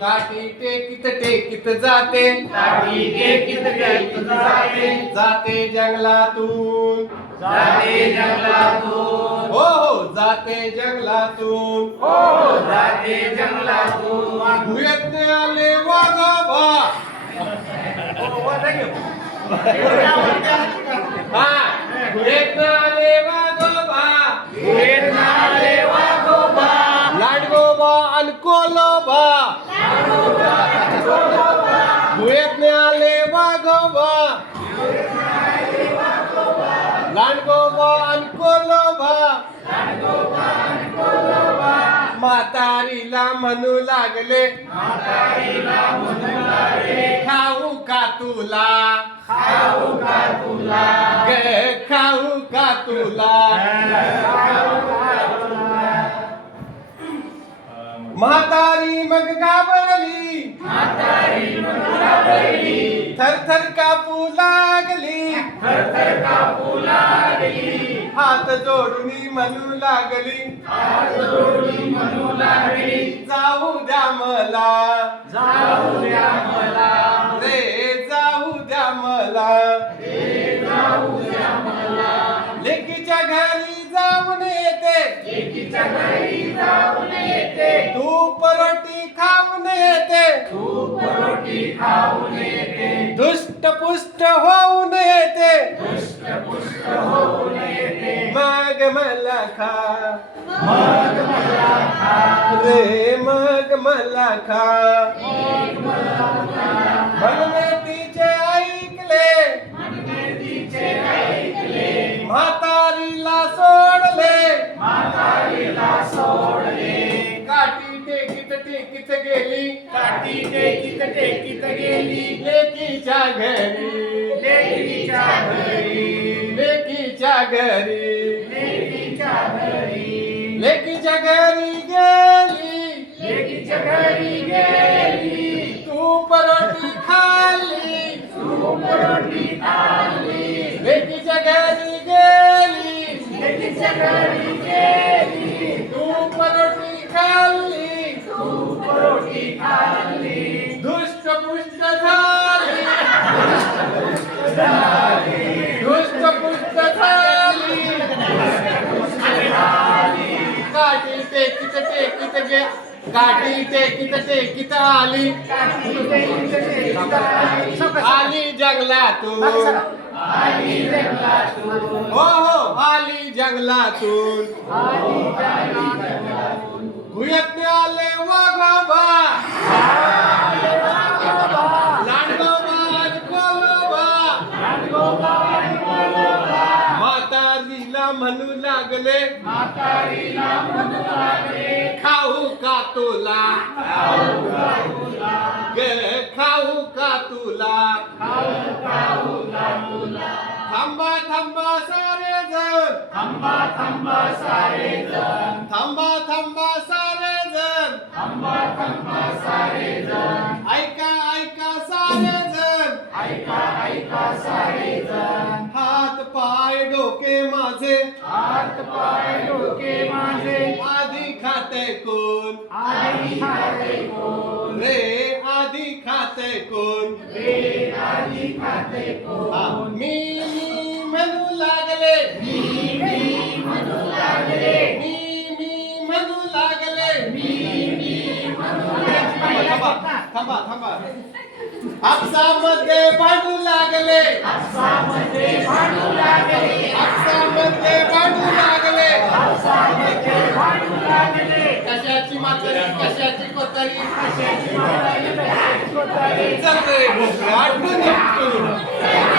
काठी टेकीत टेकीत जाते. काठी टेकीत टेकीत जाते. जाते जंगलातून. जाते जंगलातून. हो हो जाते जंगलातून. हो जाते जंगलातून. भुयत आले वाघोबा. हा भुयत ज्ञाले वाघोबा. लांडगोबा आणि कोलोबा. म्हातारीला म्हणू लागले. खाऊ का तुला? खाऊ का तुला खाऊ का तुला? म्हातारी मग घाबरली म्हातारी मनुरा बैली थरथर कापू लागली. थरथर कापू लागली हात जोडून म्हणू लागली. हात जोडून म्हणू लागली जाऊ द्या मला. जाऊ द्या मला रे जाऊ द्या मला. जाऊ द्या मला लेकीच्या घरी जाऊन येते. लेकीच्या घरी दुष्ट पुष्ट होऊन येते. मग मला खा. रे मग मला खा. मग मला खा. म्हणून तिचे ऐकले. म्हातारीला सोडले. काठी टेकीत टेकीत गेली. टेकीत गेली लेकीच्या घरी. लेकीच्या घरी. लेकीच्या घरी. लेकीच्या घरी. लेकीच्या घरी गेली. लेकीच्या घरी गेली. तू परोठी खाल्ली. तू परोठी खाल्ली. लेकीच्या घरी गेली. लेकीच्या घरी टेकीत टेकीत गे काठी टेकीत टेकीत आली. आली जंगलातून. हो हो आली जंगलातून. भुयत आले वा बाबा. म्हणू लागले. म्हातारीला म्हणू लागले. खाऊ का तुला? गे खाऊ का तुला? थांबा थांबा सारे जण. थांबा थांबा सारे जण. थांबा थांबा सारे जण. थांबा थांबा सारे हात पाय डोके माझे आधी खाते कोण आधी खाते कोण रे आधी खाते कोण रे आधी खाते कोण मी मी म्हणू लागले। मी मी म्हणू लागले। मी मी म्हणू लागले। मी मी म्हणू थांबा लागले। थांबा थांबा हापसामध्ये भांडू लागले। हापसामध्ये Thank you.